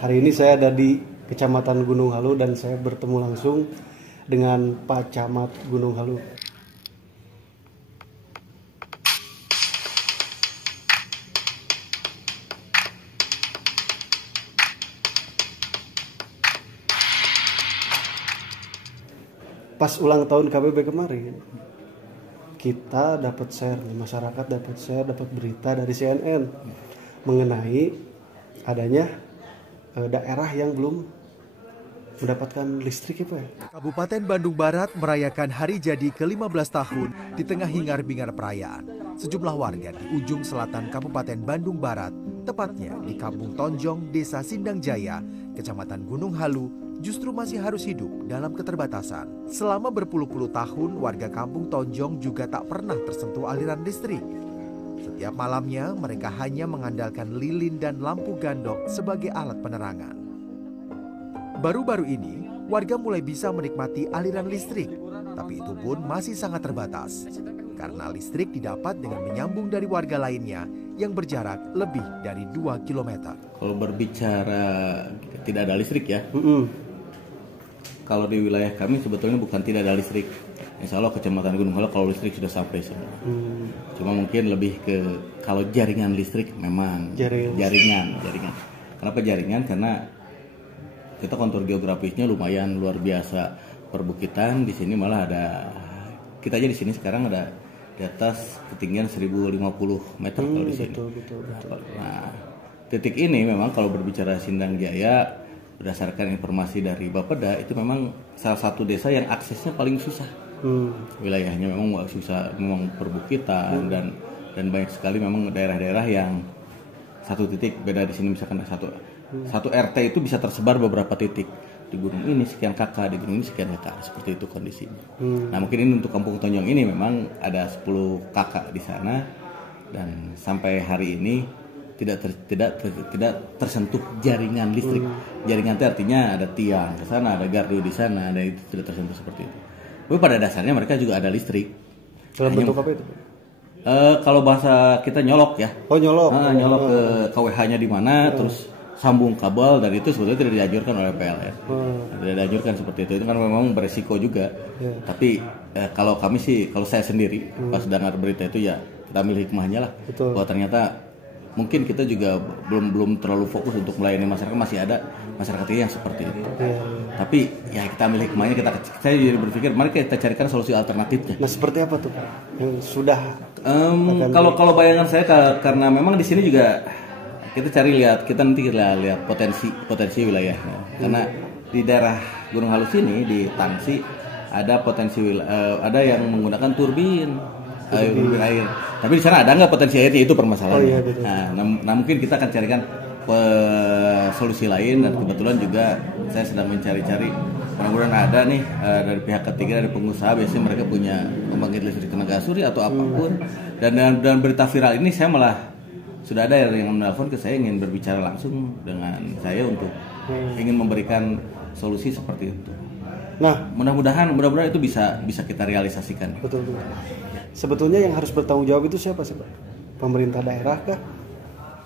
Hari ini saya ada di Kecamatan Gunung Halu dan saya bertemu langsung dengan Pak Camat Gunung Halu. Pas ulang tahun KBB kemarin, kita dapat share, masyarakat dapat share, dapat berita dari CNN mengenai adanya daerah yang belum mendapatkan listrik ya Pak. Kabupaten Bandung Barat merayakan hari jadi ke-15 tahun di tengah hingar-bingar perayaan. Sejumlah warga di ujung selatan Kabupaten Bandung Barat, tepatnya di Kampung Tonjong, Desa Sindang Jaya, Kecamatan Gunung Halu, justru masih harus hidup dalam keterbatasan. Selama berpuluh-puluh tahun, warga Kampung Tonjong juga tak pernah tersentuh aliran listrik. Setiap malamnya, mereka hanya mengandalkan lilin dan lampu gandok sebagai alat penerangan. Baru-baru ini, warga mulai bisa menikmati aliran listrik, tapi itu pun masih sangat terbatas. Karena listrik didapat dengan menyambung dari warga lainnya yang berjarak lebih dari 2 km. Kalau berbicara tidak ada listrik ya, kalau di wilayah kami sebetulnya bukan tidak ada listrik. Insya Allah Kecamatan Gunung Halu kalau listrik sudah sampai semua. Cuma mungkin lebih ke kalau jaringan listrik memang jaringan. Kenapa jaringan? Karena kita kontur geografisnya lumayan luar biasa, perbukitan. Di sini malah ada, kita aja di sini sekarang ada di atas ketinggian 1050 meter kalau di sini. Betul. Nah, titik ini memang kalau berbicara Sindang Jaya, berdasarkan informasi dari Bapeda, itu memang salah satu desa yang aksesnya paling susah. Wilayahnya memang susah, memang perbukitan dan banyak sekali memang daerah-daerah yang satu titik beda di sini, misalkan satu RT itu bisa tersebar beberapa titik. Di gunung ini sekian kakak, di gunung ini sekian kakak, seperti itu kondisinya. Nah mungkin ini untuk Kampung Tonjong ini memang ada 10 kakak di sana dan sampai hari ini tidak tersentuh jaringan listrik. Jaringan itu artinya ada tiang ke sana, ada gardu di sana, ada itu tidak tersentuh seperti itu. Tapi pada dasarnya mereka juga ada listrik. Dalam bentuk apa itu? Kalau bahasa kita nyolok ya. Oh nyolok. Nyolok ke KWH-nya di mana, terus sambung kabel, dan itu sebetulnya tidak dianjurkan oleh PLN. Tidak dianjurkan seperti itu kan memang beresiko juga. Tapi kalau kami sih, kalau saya sendiri pas dengar berita itu ya kita ambil hikmahnya lah. Betul. Bahwa ternyata mungkin kita juga belum terlalu fokus untuk melayani masyarakat, masih ada masyarakat yang seperti itu. Tapi ya kita ambil hikmahnya, saya jadi berpikir mari kita carikan solusi alternatifnya. Nah seperti apa tuh Pak yang sudah? Kalau bayangan saya, karena memang di sini juga kita nanti lihat potensi wilayahnya. Karena di daerah Gunung Halu sini di Tangsi ada potensi ada yang menggunakan turbin air. Tapi di sana ada nggak potensi airnya, itu permasalahannya. Nah, mungkin kita akan carikan solusi lain, dan kebetulan juga saya sedang mencari-cari. Mudah-mudahan ada nih dari pihak ketiga, dari pengusaha, biasanya mereka punya pembangkit listrik tenaga surya atau apapun. Dan berita viral ini saya malah sudah ada yang menelpon ke saya, ingin berbicara langsung dengan saya untuk ingin memberikan solusi seperti itu. Nah, mudah-mudahan itu bisa kita realisasikan. Betul. Sebetulnya yang harus bertanggung jawab itu siapa sih Pak? Pemerintah daerah kah?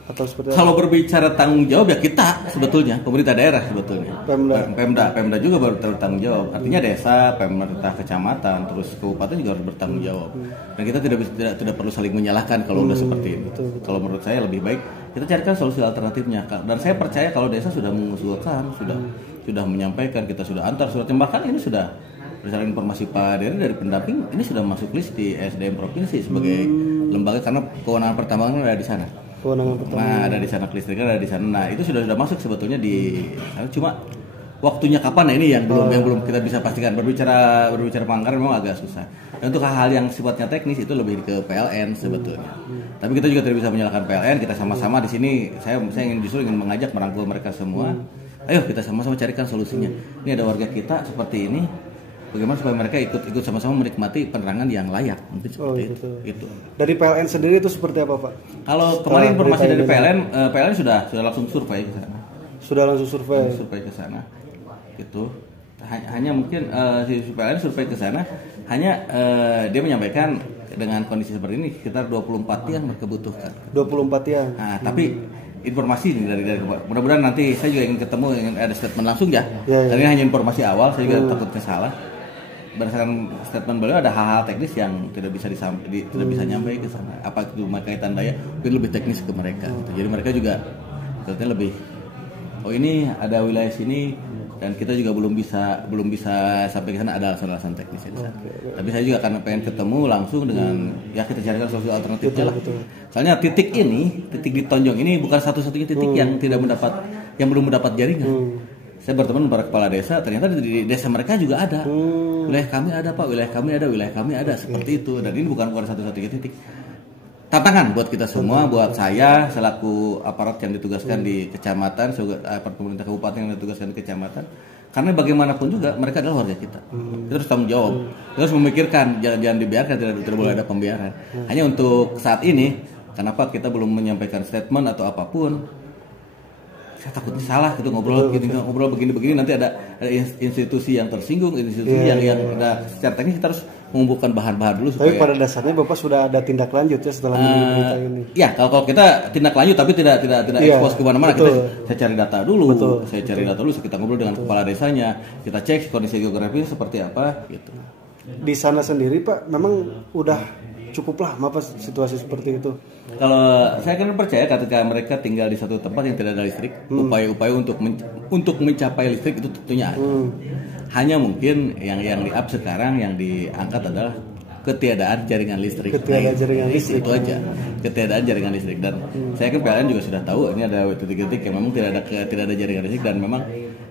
Atau seperti apa? Kalau berbicara tanggung jawab ya kita sebetulnya, pemerintah daerah sebetulnya. Pemda juga baru bertanggung jawab. Artinya desa, pemerintah kecamatan, terus kabupaten juga harus bertanggung jawab. Dan kita tidak perlu saling menyalahkan kalau udah seperti ini. Betul. Kalau menurut saya lebih baik kita carikan solusi alternatifnya. Dan saya percaya kalau desa sudah mengusulkan, sudah menyampaikan, kita sudah antar suratnya, bahkan ini sudah berdasarkan informasi Pak Dery dari pendamping, ini sudah masuk list di SDM provinsi sebagai lembaga, karena kewenangan pertambangan ada di sana. Nah, ada di sana, kelistrikan ada di sana. Nah, itu sudah masuk sebetulnya di sana. Cuma waktunya kapan, nah ini yang belum kita bisa pastikan. Berbicara pangkalan memang agak susah. Dan untuk hal-hal yang sifatnya teknis itu lebih ke PLN sebetulnya. Tapi kita juga tidak bisa menyalahkan PLN. Kita sama-sama di sini, saya ingin mengajak, merangkul mereka semua. Ayo kita sama-sama carikan solusinya. Ini ada warga kita seperti ini. Bagaimana supaya mereka ikut sama-sama menikmati penerangan yang layak, mungkin seperti itu. Dari PLN sendiri itu seperti apa Pak? Kalau kemarin informasi dari PLN sudah langsung survei ke sana. Sudah langsung survei ke sana. Gitu. Hanya mungkin si PLN survei ke sana, hanya dia menyampaikan dengan kondisi seperti ini sekitar 24 tiang mereka butuhkan. 24 tiang. Nah, tapi informasi nih dari mudah-mudahan nanti saya juga ingin ketemu, ingin ada statement langsung ya. Ya. Karena ini hanya informasi awal, saya juga takutnya salah. Berdasarkan statement beliau ada hal-hal teknis yang tidak bisa tidak bisa nyampe ke sana. Apa itu kaitan daya, mungkin lebih teknis ke mereka. Gitu. Jadi mereka juga ternyata lebih, oh ini ada wilayah sini dan kita juga belum bisa sampai ke sana, ada alasan-alasan teknis di sana. Tapi saya juga karena pengen ketemu langsung dengan ya kita carikan solusi alternatifnya lah. Soalnya titik di Tonjong ini bukan satu-satunya titik yang belum mendapat jaringan. Saya berteman para kepala desa, ternyata di desa mereka juga ada. Wilayah kami ada Pak, wilayah kami ada seperti itu. Dan ini bukan satu-satunya titik. Tantangan buat kita semua, buat saya selaku aparat yang ditugaskan di kecamatan, aparat pemerintah kabupaten yang ditugaskan di kecamatan. Karena bagaimanapun juga mereka adalah warga kita. Kita harus tanggung jawab. Kita harus memikirkan, jangan dibiarkan, tidak boleh ada pembiaran. Hanya untuk saat ini, kenapa kita belum menyampaikan statement atau apapun? Saya takutnya salah gitu ngobrol begini nanti ada institusi yang tersinggung, institusi yang secara teknis kita harus mengumpulkan bahan-bahan dulu. Tapi pada dasarnya Bapak sudah ada tindak lanjut ya setelah berita ini. Ya kalau kita tindak lanjut tapi tidak ekspos kemana-mana, saya cari data dulu, kita ngobrol dengan kepala desanya, kita cek kondisi geografis seperti apa gitu. Di sana sendiri Pak memang udah cukup lama Pak situasi seperti itu. Kalau saya kan percaya ketika mereka tinggal di satu tempat yang tidak ada listrik, upaya-upaya untuk mencapai listrik itu tentunya ada. Hanya mungkin yang di-up sekarang yang diangkat adalah ketiadaan jaringan listrik. Itu aja. Ketiadaan jaringan listrik dan saya kan PLN juga sudah tahu ini ada titik-titik yang memang tidak ada jaringan listrik dan memang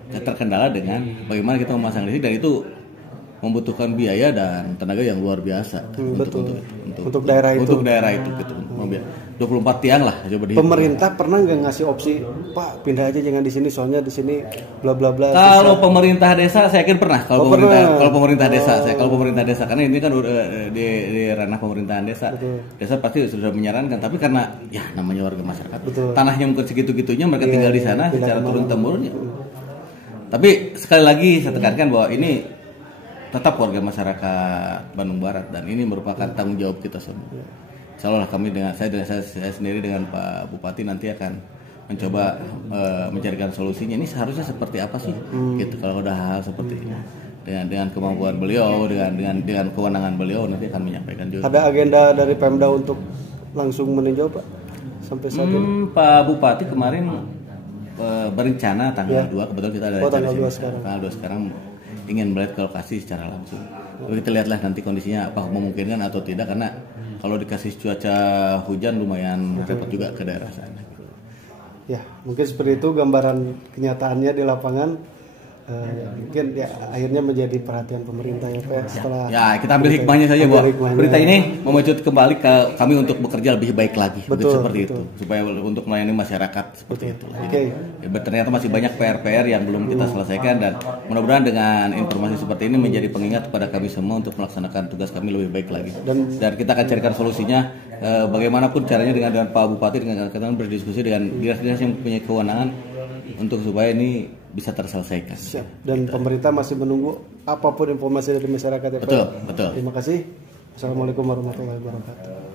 terkendala dengan bagaimana kita memasang listrik dan itu membutuhkan biaya dan tenaga yang luar biasa untuk daerah itu gitu. 24 tiang lah coba dihitung. Pemerintah pernah nggak ngasih opsi Pak pindah aja jangan di sini soalnya di sini bla bla bla. Kalau pemerintah desa saya yakin pernah. Kalau pemerintah desa karena ini kan di ranah pemerintahan desa. Desa pasti sudah menyarankan tapi karena ya namanya warga masyarakat. Tanahnya mungkin segitu-gitunya mereka tinggal di sana secara turun temurun. Tapi sekali lagi saya tekankan bahwa ini tetap warga masyarakat Bandung Barat dan ini merupakan tanggung jawab kita semua. Insya Allah kami saya sendiri dengan Pak Bupati nanti akan mencoba mencarikan solusinya. Ini seharusnya seperti apa sih? Gitu kalau ada hal seperti ini. Dengan kemampuan beliau, dengan kewenangan beliau nanti akan menyampaikan juga. Ada agenda dari Pemda untuk langsung meninjau Pak sampai saat ini? Pak Bupati kemarin berencana tanggal 2 kebetulan kita ada tanggal 2 sekarang ingin melihat ke lokasi secara langsung. Lalu kita lihatlah nanti kondisinya apa memungkinkan atau tidak karena kalau dikasih cuaca hujan lumayan repot juga ke daerah sana. Ya, mungkin seperti itu gambaran kenyataannya di lapangan. Mungkin ya akhirnya menjadi perhatian pemerintah ya Pak setelah kita ambil hikmahnya saja bahwa berita ini memacut kembali ke kami untuk bekerja lebih baik lagi seperti itu supaya untuk melayani masyarakat seperti itu. Ternyata masih banyak PR yang belum kita selesaikan dan mudah-mudahan dengan informasi seperti ini menjadi pengingat kepada kami semua untuk melaksanakan tugas kami lebih baik lagi dan kita akan carikan solusinya bagaimanapun caranya dengan Pak Bupati dengan kita berdiskusi dengan dinas-dinas yang punya kewenangan untuk supaya ini bisa terselesaikan. Siap. Dan pemerintah masih menunggu apapun informasi dari masyarakat ya Pak. Betul. Terima kasih. Assalamualaikum warahmatullahi wabarakatuh.